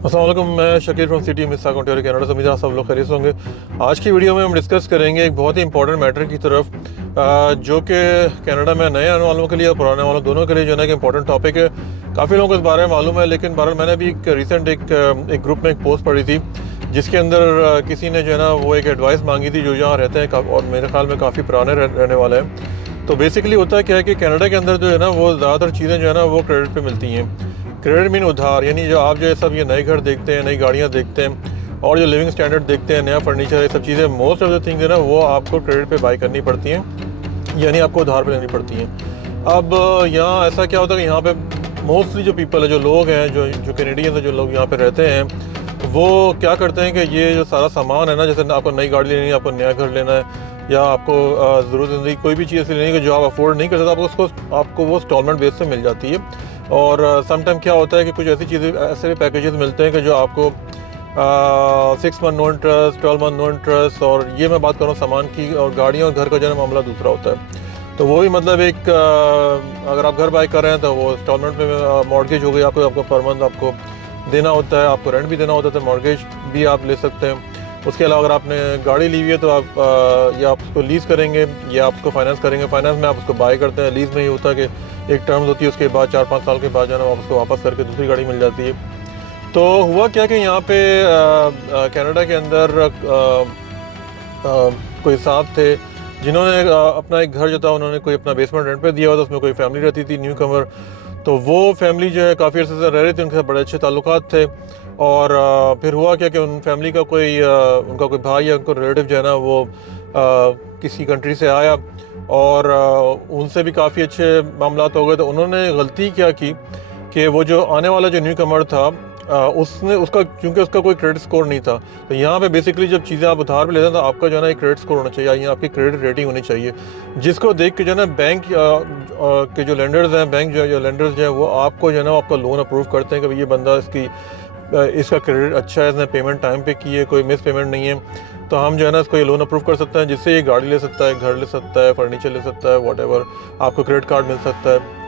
अस्सलाम वालेकुम, मैं Shakeel from city Mississauga county Canada से। उम्मीद है आप सब लोग खैरियत से होंगे। आज की वीडियो में हम डिस्कस करेंगे एक बहुत ही इंपॉर्टेंट मैटर की तरफ, जो कि कनाडा में नए आने वालों के लिए और पुराने वालों दोनों के लिए जो है ना कि इंपॉर्टेंट टॉपिक है। काफ़ी लोगों को इस बारे में मालूम है, लेकिन बहरहाल मैंने भी एक रिसेंट एक ग्रुप में एक पोस्ट पढ़ी थी जिसके अंदर किसी ने जो है ना वो एक एडवाइस मांगी थी जो यहाँ रहते हैं और मेरे ख्याल में काफ़ी पुराने रहने वाले हैं। तो बेसिकली होता क्या है कि कनाडा के अंदर जो है ना वो ज़्यादातर चीज़ें जो है ना वो क्रेडिट पे मिलती हैं। क्रेडिट मीन उधार, यानी जो आप जो है सब ये नए घर देखते हैं, नई गाड़ियाँ देखते हैं और जो लिविंग स्टैंडर्ड देखते हैं, नया फर्नीचर, ये सब चीज़ें मोस्ट ऑफ द थिंग्स है ना वो आपको क्रेडिट पे बाई करनी पड़ती हैं, यानी आपको उधार पे लेनी पड़ती हैं। अब यहाँ ऐसा क्या होता है कि यहाँ पे मोस्टली जो पीपल है, जो लोग हैं, जो कैनेडियंस हैं, जो लोग यहाँ पे रहते हैं, वो क्या करते हैं कि ये जो सारा सामान है ना, जैसे आपको नई गाड़ी लेनी है, आपको नया घर लेना है, या आपको ज़रूरत ज़िंदगी कोई भी चीज़ ऐसी लेनी है कि जो आप अफोर्ड नहीं कर सकते, आपको वो इंस्टॉलमेंट बेस से मिल जाती है। और समटाइम क्या होता है कि कुछ ऐसी चीज़ें, ऐसे भी पैकेजेस मिलते हैं कि जो आपको 6 month no interest, 12 month no interest, और ये मैं बात कर रहा हूँ सामान की, और गाड़ियों और घर का जो है मामला दूसरा होता है। तो वो भी मतलब एक अगर आप घर बाय कर रहे हैं तो वो इंस्टॉलमेंट में मॉर्गेज हो गई, आपको पर मंथ आपको देना होता है, आपको रेंट भी देना होता है, तो मॉर्गेज भी आप ले सकते हैं। उसके अलावा अगर आपने गाड़ी ली हुई है तो आप या आप उसको लीज़ करेंगे या आप उसको फाइनेंस करेंगे। फाइनेंस में आप उसको बाय करते हैं, लीज़ में ये होता है कि एक टर्म्स होती है, उसके बाद 4-5 साल के बाद जो है ना आप उसको वापस करके दूसरी गाड़ी मिल जाती है। तो हुआ क्या कि यहाँ पे कनाडा के अंदर कोई साहब थे जिन्होंने अपना एक घर जो था उन्होंने कोई अपना बेसमेंट रेंट पे दिया हुआ था, उसमें कोई फैमिली रहती थी, न्यू कमर। तो वो फैमिली जो है काफ़ी अर्से से रह रही थी, उनके साथ बड़े अच्छे ताल्लुकात थे। और फिर हुआ क्या कि उन फैमिली का उनका कोई भाई या उनका रिलेटिव जो है ना वो किसी कंट्री से आया और उनसे भी काफ़ी अच्छे मामलात हो गए। तो उन्होंने गलती क्या की कि वो जो आने वाला जो न्यू कमर था, क्योंकि उसका कोई क्रेडिट स्कोर नहीं था। तो यहाँ पे बेसिकली जब चीज़ें आप उधार पे लेते हैं तो आपका जो है ना एक क्रेडिट स्कोर होना चाहिए, या आपकी क्रेडिट रेटिंग होनी चाहिए, जिसको देख के जो है ना बैंक के जो लेंडर्स हैं, बैंक जो लेंडर्स जो है वो आपको जो है ना आपका लोन अप्रूव करते हैं कि ये बंदा इसका क्रेडिट अच्छा है, इसने पेमेंट टाइम पे की है, कोई मिस पेमेंट नहीं है, तो हम जो है ना इसको ये लोन अप्रूव कर सकते हैं, जिससे ये गाड़ी ले सकता है, घर ले सकता है, फर्नीचर ले सकता है, वॉटेवर, आपको क्रेडिट कार्ड मिल सकता है।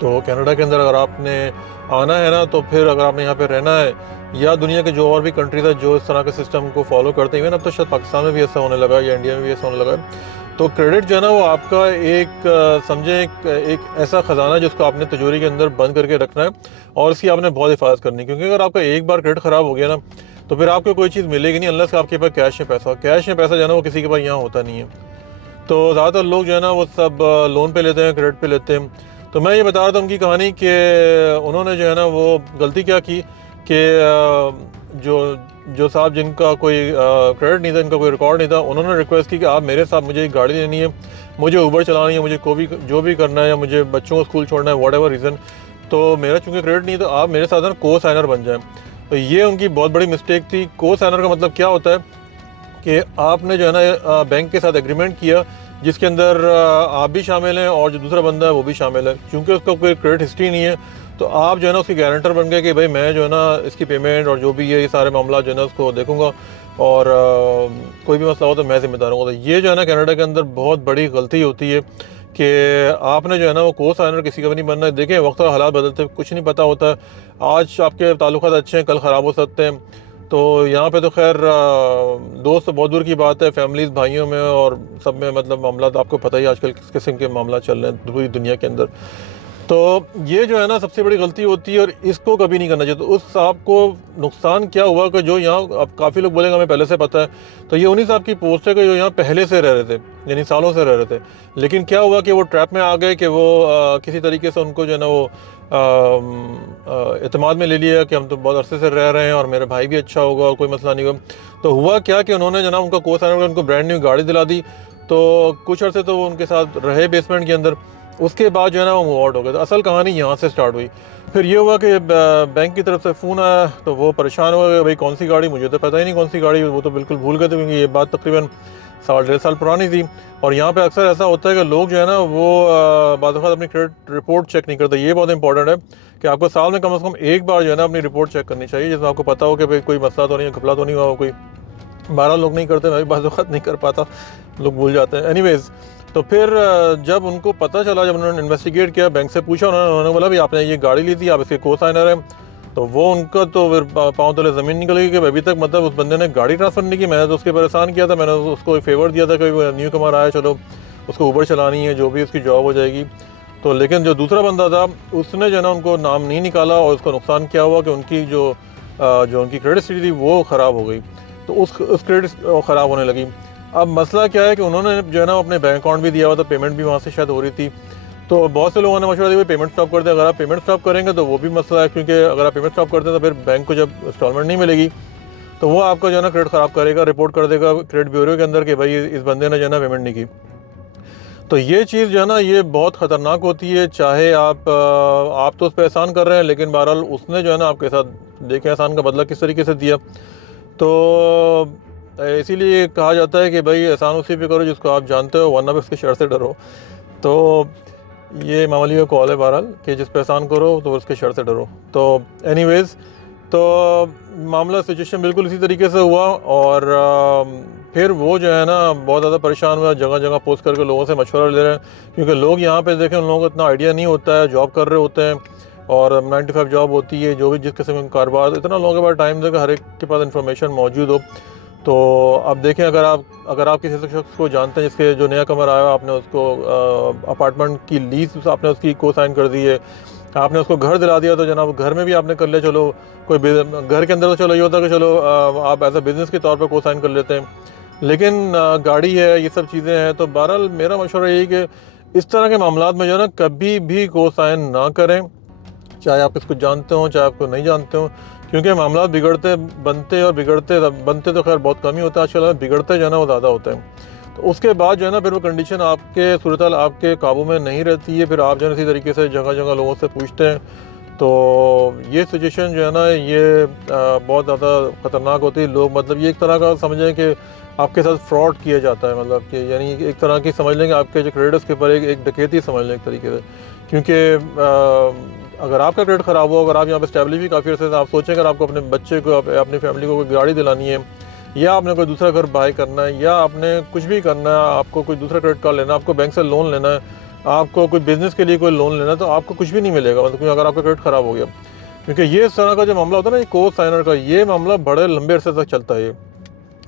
तो कनाडा के अंदर अगर आपने आना है ना, तो फिर अगर आपने यहाँ पे रहना है, या दुनिया के जो और भी कंट्रीज है जो इस तरह के सिस्टम को फॉलो करते हैं, इवन अब तो शायद पाकिस्तान में भी ऐसा होने लगा या इंडिया में भी ऐसा होने लगा है। तो क्रेडिट जो है ना वो आपका समझे एक ऐसा ख़जाना है जिसको आपने तिजोरी के अंदर बंद करके रखना है, और इसकी आपने बहुत हिफाजत करनी है, क्योंकि अगर आपका एक बार क्रेडिट ख़राब हो गया ना तो फिर आपको कोई चीज़ मिलेगी नहीं अनलेस आपके पास कैश में पैसा जो है ना वो किसी के पास यहाँ होता नहीं है। तो ज़्यादातर लोग जो है ना वो सब लोन पे लेते हैं, क्रेडिट पे लेते हैं। तो मैं ये बता रहा था उनकी कहानी कि उन्होंने जो है ना वो गलती क्या की कि जो जो साहब जिनका कोई क्रेडिट नहीं था, इनका कोई रिकॉर्ड नहीं था, उन्होंने रिक्वेस्ट की कि आप मेरे साथ, मुझे एक गाड़ी लेनी है, मुझे ऊबर चलानी है, मुझे जो भी करना है, या मुझे बच्चों को स्कूल छोड़ना है, वॉट एवर रीज़न, तो मेरा चूँकि क्रेडिट नहीं है तो आप मेरे साथ ना को साइनर बन जाएँ। तो ये उनकी बहुत बड़ी मिस्टेक थी। को साइनर का मतलब क्या होता है कि आपने जो है ना बैंक के साथ एग्रीमेंट किया जिसके अंदर आप भी शामिल हैं और जो दूसरा बंदा है वो भी शामिल है। क्योंकि उसका कोई क्रेडिट हिस्ट्री नहीं है तो आप जो है ना उसकी गारंटर बन गए कि भाई मैं जो है ना इसकी पेमेंट और जो भी है ये सारे मामला जो है ना उसको देखूंगा, और कोई भी मसला हो तो मैं जिम्मेदार हूँ। तो ये जो है ना कनाडा के अंदर बहुत बड़ी गलती होती है कि आपने जो है ना वो को साइनर किसी का भी नहीं बनना है। देखें वक्त और हालात बदलते कुछ नहीं पता होता है, आज आपके ताल्लुकात अच्छे हैं, कल ख़राब हो सकते हैं। तो यहाँ पे तो खैर दोस्त तो बहुत दूर की बात है, फैमिलीज़, भाइयों में और सब में मतलब मामला तो आपको पता ही आजकल किस किस्म के मामला चल रहे हैं पूरी दुनिया के अंदर। तो ये जो है ना सबसे बड़ी गलती होती है और इसको कभी नहीं करना चाहिए। तो उस साहब को नुकसान क्या हुआ कि जो यहाँ, अब काफ़ी लोग बोलेंगे हमें पहले से पता है, तो ये उन्हीं साहब की पोस्ट है कि जो यहाँ पहले से रह रहे थे, यानी सालों से रह रहे थे। लेकिन क्या हुआ कि वो ट्रैप में आ गए कि वो किसी तरीके से उनको जो है ना वो एतमाद में ले लिया कि हम तो बहुत अरसे से रह रहे हैं और मेरे भाई भी अच्छा होगा और कोई मसला नहीं होगा। तो हुआ क्या कि उन्होंने जो ना उनका को साइनर उनको ब्रांड न्यू गाड़ी दिला दी। तो कुछ अरसे तो वो उनके साथ रहे बेसमेंट के अंदर, उसके बाद जो है ना वो मूव आउट हो गए। तो असल कहानी यहाँ से स्टार्ट हुई। फिर ये हुआ कि बैंक की तरफ से फ़ोन आया तो वो परेशान हो गए, भाई कौन सी गाड़ी, मुझे तो पता ही नहीं कौन सी गाड़ी, वो तो बिल्कुल भूल गए थे क्योंकि ये बात तकरीबन 1.5 साल पुरानी थी। और यहाँ पे अक्सर ऐसा होता है कि लोग जो है ना वो बाद अपनी क्रेडिट रिपोर्ट चेक नहीं करते। ये बहुत इंपॉर्टेंट है कि आपको साल में कम से कम एक बार जो है ना अपनी रिपोर्ट चेक करनी चाहिए, जिसमें आपको पता हो कि भाई कोई मसला तो नहीं है, घपला तो नहीं हुआ। कोई 12 लोग नहीं करते, मैं भी बाद वक्त नहीं कर पाता, लोग भूल जाते हैं। एनीवेज, तो फिर जब उनको पता चला, जब उन्होंने इन्वेस्टिगेट किया, बैंक से पूछा, उन्होंने बोला भी आपने ये गाड़ी ली थी, आप इसके को साइनर हैं। तो वो उनका तो फिर पाँव तले ज़मीन निकल गई कि अभी तक मतलब उस बंदे ने गाड़ी ट्रांसफ़र नहीं की। मैंने तो उसके परेशान किया था, मैंने उसको एक फेवर दिया था कि न्यू कमर आया, चलो उसको ऊबर चलानी है, जो भी उसकी जॉब हो जाएगी। तो लेकिन जो दूसरा बंदा था उसने जो है ना उनको नाम नहीं निकाला, और उसका नुकसान क्या हुआ कि उनकी जो उनकी क्रेडिट स्थिति थी वो ख़राब हो गई। तो उस क्रेडिट ख़राब होने लगी। अब मसला क्या है कि उन्होंने जो है ना अपने बैंक अकाउंट भी दिया हुआ था, पेमेंट भी वहाँ से शायद हो रही थी। तो बहुत से लोगों ने मशवरा दिया पेमेंट स्टॉप कर दें। अगर आप पेमेंट स्टॉप करेंगे तो वो भी मसला है, क्योंकि अगर आप पेमेंट स्टॉप करते हैं तो फिर बैंक को जब इंस्टॉलमेंट नहीं मिलेगी तो वो आपका जो है ना क्रेडिट ख़राब करेगा, रिपोर्ट कर देगा क्रेडिट ब्यूरो के अंदर कि भाई इस बंदे ने जो है ना पेमेंट नहीं की। तो ये चीज़ जो है ना ये बहुत ख़तरनाक होती है। चाहे आप तो उस पर एहसान कर रहे हैं, लेकिन बहरहाल उसने जो है ना आपके साथ देखें एहसान का बदला किस तरीके से दिया। तो इसीलिए कहा जाता है कि भाई एहसान उसी पे करो जिसको आप जानते हो, वरना भी उसके शर से डरो। तो ये मामूली का कॉल है बहरहाल कि जिस पे एहसान करो तो उसके शर से डरो। तो एनीवेज़, तो मामला सिचुएशन बिल्कुल इसी तरीके से हुआ। और फिर वो जो है ना बहुत ज़्यादा परेशान हुआ, जगह जगह पोस्ट करके लोगों से मशवरा ले रहे हैं, क्योंकि लोग यहाँ पे देखें उन लोगों को इतना आइडिया नहीं होता है, जॉब कर रहे होते हैं और 9 to 5 जॉब होती है, जो भी जिस किस्म का कारोबार, इतना लोगों के पास टाइम देगा हर एक के पास इन्फॉर्मेशन मौजूद हो। तो अब देखें, अगर आप किसी शख्स को जानते हैं जिसके जो नया कमर आया, आपने उसको अपार्टमेंट की लीज आपने उसकी को साइन कर दी है, आपने उसको घर दिला दिया, तो जनाब घर में भी आपने कर लिया। चलो कोई घर के अंदर तो चलो ये होता है कि चलो आप एज अ बिज़नेस के तौर पर को साइन कर लेते हैं, लेकिन गाड़ी है, ये सब चीज़ें हैं। तो बहरहाल मेरा मशवरा यही कि इस तरह के मामलात में जो है ना कभी भी को साइन ना करें, चाहे आप इसको जानते हो चाहे आपको नहीं जानते हो, क्योंकि मामला बिगड़ते बनते और बिगड़ते बनते तो खैर बहुत कम ही होता है आजकल, बिगड़ते जो है ना वो ज़्यादा होते हैं। तो उसके बाद जो है ना फिर वो कंडीशन आपके सूरत हाल आपके काबू में नहीं रहती है, फिर आप जो है इसी तरीके से जगह जगह लोगों से पूछते हैं। तो ये सिचुएशन जो है ना ये बहुत ज़्यादा ख़तरनाक होती है। लोग मतलब ये एक तरह का समझें कि आपके साथ फ्रॉड किया जाता है, मतलब कि यानी एक तरह की समझ लेंगे आपके जो क्रेडिट्स के ऊपर एक डकैती समझ लें एक तरीके से। क्योंकि अगर आपका क्रेडिट ख़राब हो, अगर आप यहाँ पे स्टैब्लिश भी काफ़ी अर्से से, आप सोचें अगर आपको अपने बच्चे को अपनी फैमिली को कोई गाड़ी दिलानी है, या आपने कोई दूसरा घर बाय करना है, या आपने कुछ भी करना है, आपको कोई दूसरा क्रेडिट कार्ड लेना है, आपको बैंक से लोन लेना है, आपको कोई बिज़नेस के लिए कोई लोन लेना है, तो आपको कुछ भी नहीं मिलेगा, मतलब क्योंकि अगर आपका क्रेडिट ख़राब हो गया। क्योंकि ये इस तरह का जो मामला होता है ना, ये को साइनर का, ये मामला बड़े लंबे अरसे तक चलता है।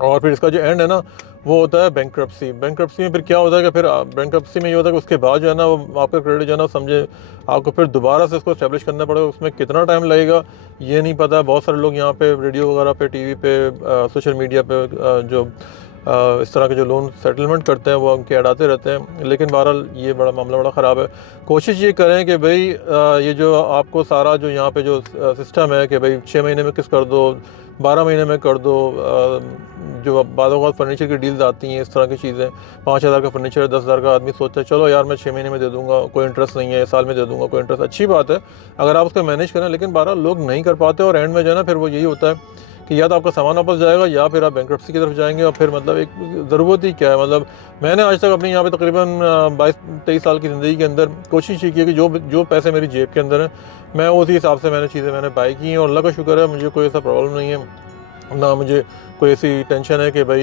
और फिर इसका जो एंड है ना वो होता है बैंक्रप्सी। बैंक्रप्सी में फिर क्या होता है कि फिर बैंक्रप्सी में ये होता है कि उसके बाद जो है ना वो आपका क्रेडिट जो है ना समझे आपको फिर दोबारा से इसको एस्टेब्लिश करना पड़ेगा। उसमें कितना टाइम लगेगा ये नहीं पता। बहुत सारे लोग यहाँ पे रेडियो वगैरह पे, टीवी पे, सोशल मीडिया पे जो इस तरह के जो लोन सेटलमेंट करते हैं वो उनके अड़ाते रहते हैं। लेकिन बहरहाल ये बड़ा मामला बड़ा ख़राब है। कोशिश ये करें कि भाई ये जो आपको सारा जो यहाँ पे जो सिस्टम है कि भाई 6 महीने में किस्त कर दो, 12 महीने में कर दो, जो बाद फर्नीचर की डील्स आती हैं, इस तरह की चीज़ें, 5,000 का फर्नीचर 10,000 का, आदमी सोचता है चलो यार मैं 6 महीने में दे दूंगा, कोई इंटरेस्ट नहीं है, साल में दे दूंगा, कोई इंटरेस्ट, अच्छी बात है अगर आप उसको मैनेज करें। लेकिन बहरहाल लोग नहीं कर पाते और एंड में जो है ना फिर वो यही होता है कि या तो आपका सामान वापस जाएगा या फिर आप बैंक्रप्सी की तरफ जाएंगे। और फिर मतलब एक ज़रूरत ही क्या है, मतलब मैंने आज तक अपनी यहाँ पे तकरीबन 22-23 साल की ज़िंदगी के अंदर कोशिश ही की है कि जो पैसे मेरी जेब के अंदर हैं मैं उसी हिसाब से मैंने बाई की हैं, और अल्लाह का शुक्र है मुझे कोई ऐसा प्रॉब्लम नहीं है, ना मुझे कोई ऐसी टेंशन है कि भाई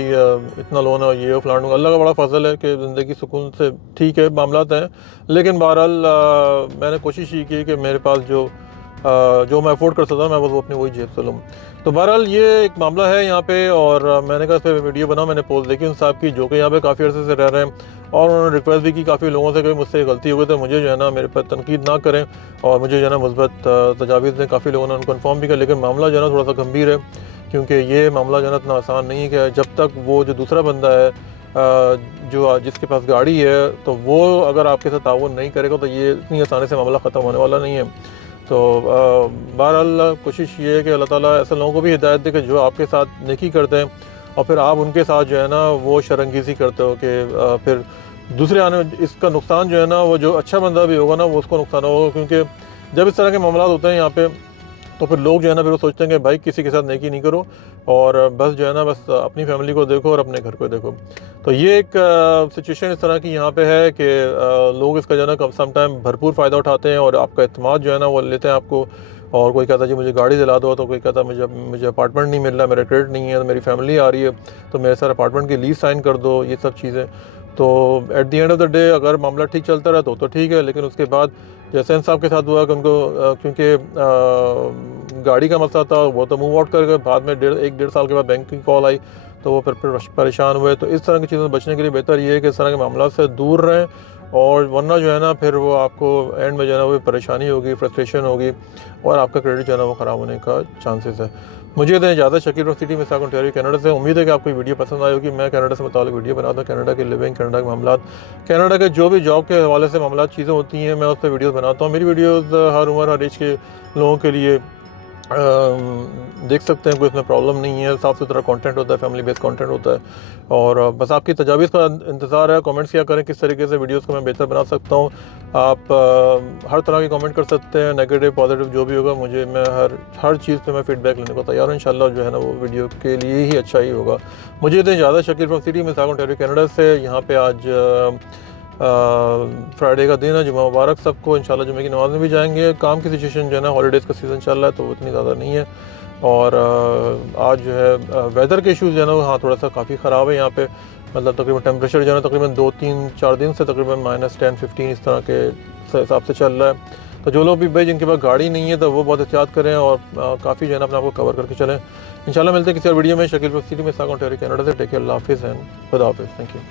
इतना लोन है ये फलान दूँगा। अल्लाह का बड़ा फजल है कि ज़िंदगी सुकून से ठीक है मामलात हैं। लेकिन बहरहाल मैंने कोशिश ही की कि मेरे पास जो मैं अफोर्ड कर सकता हूँ मैं बस वो अपनी वही जेब से लूँ। तो बहरहाल ये एक मामला है यहाँ पे, और मैंने कहा इस पर वीडियो बना, मैंने पोस्ट देखी उन साहब की जो कि यहाँ पे काफ़ी अर्से से रह रहे हैं, और उन्होंने रिक्वेस्ट भी की काफ़ी लोगों से कि मुझसे गलती हो गई तो मुझे जो है ना मेरे पर तनकीद ना करें, और मुझे जो है ना मुस्बत तजावीज़ दें। काफ़ी लोगों ने उनको इन्फॉर्म भी किया, लेकिन मामला जो है ना थोड़ा सा गंभीर है, क्योंकि ये मामला जो है ना इतना आसान नहीं है कि जब तक वो जो दूसरा बंदा है जो जिसके पास गाड़ी है, तो वो अगर आपके साथ ताउन नहीं करेगा तो ये इतनी आसानी से मामला ख़त्म होने वाला नहीं है। तो बहरहाल कोशिश ये है कि अल्लाह ताला ऐसे लोगों को भी हिदायत दे कि जो आपके साथ नेकी करते हैं और फिर आप उनके साथ जो है ना वो शर्मंगेज़ी करते हो कि फिर दूसरे आने में इसका नुकसान जो है ना वो जो अच्छा बंदा भी होगा ना वो उसको नुकसान होगा। क्योंकि जब इस तरह के मामला होते हैं यहाँ पे तो फिर लोग जो है ना फिर वो सोचते हैं कि भाई किसी के साथ नेकी नहीं करो, और बस जो है ना बस अपनी फैमिली को देखो और अपने घर को देखो। तो ये एक सिचुएशन इस तरह की यहाँ पे है कि लोग इसका जो है ना सम टाइम भरपूर फ़ायदा उठाते हैं और आपका एतमाद जो है ना वो लेते हैं आपको। और कोई कहता है जी मुझे गाड़ी दिला दो, तो कोई कहता है मुझे अपार्टमेंट नहीं मिल रहा, मेरा क्रेडिट नहीं है, तो मेरी फैमिली आ रही है तो मेरे सारे अपार्टमेंट की लीज साइन कर दो, ये सब चीज़ें। तो at the end of the day अगर मामला ठीक चलता रहा तो ठीक है, लेकिन उसके बाद जैसे साहब के साथ हुआ कि उनको क्योंकि गाड़ी का मसला था, वो तो मूव आउट कर गए, बाद में एक डेढ़ साल के बाद बैंक की कॉल आई तो वो फिर परेशान हुए। तो इस तरह की चीज़ों से बचने के लिए बेहतर ये है कि इस तरह के मामला से दूर रहें, और वरना जो है ना फिर वो आपको एंड में जो है ना वो परेशानी होगी, फ्रस्ट्रेशन होगी, और आपका क्रेडिट जो है ना वो ख़राब होने का चांसेस है। मुझे तो ज़्यादा Shakeel from city Mississauga Ontario Canada से। उम्मीद है कि आपको वीडियो पसंद आई होगी। मैं कनाडा से मुताल्लिक वीडियो बनाता हूँ, कनाडा के लिविंग, कनाडा के मामला, कनाडा के जो भी जॉब के हवाले से मामला चीज़ें होती हैं, मैं उस पर वीडियोज़ बनाता हूँ। मेरी वीडियोज़ हर उम्र हर एज के लोगों के लिए देख सकते हैं, कोई इसमें प्रॉब्लम नहीं है। साफ़ सुथरा कंटेंट होता है, फैमिली बेस्ड कंटेंट होता है, और बस आपकी तजावीज़ का इंतज़ार है। कमेंट्स क्या करें किस तरीके से वीडियोस को मैं बेहतर बना सकता हूँ। आप हर तरह के कमेंट कर सकते हैं, नेगेटिव पॉजिटिव जो भी होगा। मैं हर चीज़ पे मैं फीडबैक लेने को तैयार हूँ। इंशाल्लाह जो है ना वो वीडियो के लिए ही अच्छा ही होगा। मुझे तो ज़्यादा Shakeel from city Mississauga Ontario Canada से। यहाँ पे आज फ्राइडे का दिन है, जुमा मुबारक सबको। इंशाल्लाह जुमे की नमाज़ में भी जाएंगे। काम की सिचुएशन जो है ना, हॉलीडेज़ का सीज़न चल रहा है तो वो इतनी ज़्यादा नहीं है। और आज जो है वेदर के इश्यूज़ जो है ना, हाँ थोड़ा सा काफ़ी ख़राब है यहाँ पे। मतलब तकरीबन टेम्परेचर जो है ना तकरीबन 2-3-4 दिन से तकरीबन -10-15 इस तरह के हिसाब से चल रहा है। तो जो लोग भी भाई जिनके पास गाड़ी नहीं है तो वो बहुत एहतियात करें, और काफ़ी जो है ना अपने आप को कवर करके चलें। इंशाल्लाह मिलते हैं किसी और वीडियो में। Shakeel from city Mississauga Ontario Canada से। टेक केयर, अल्लाह हाफिज़ एंड खुदा हाफिज़। Thank you.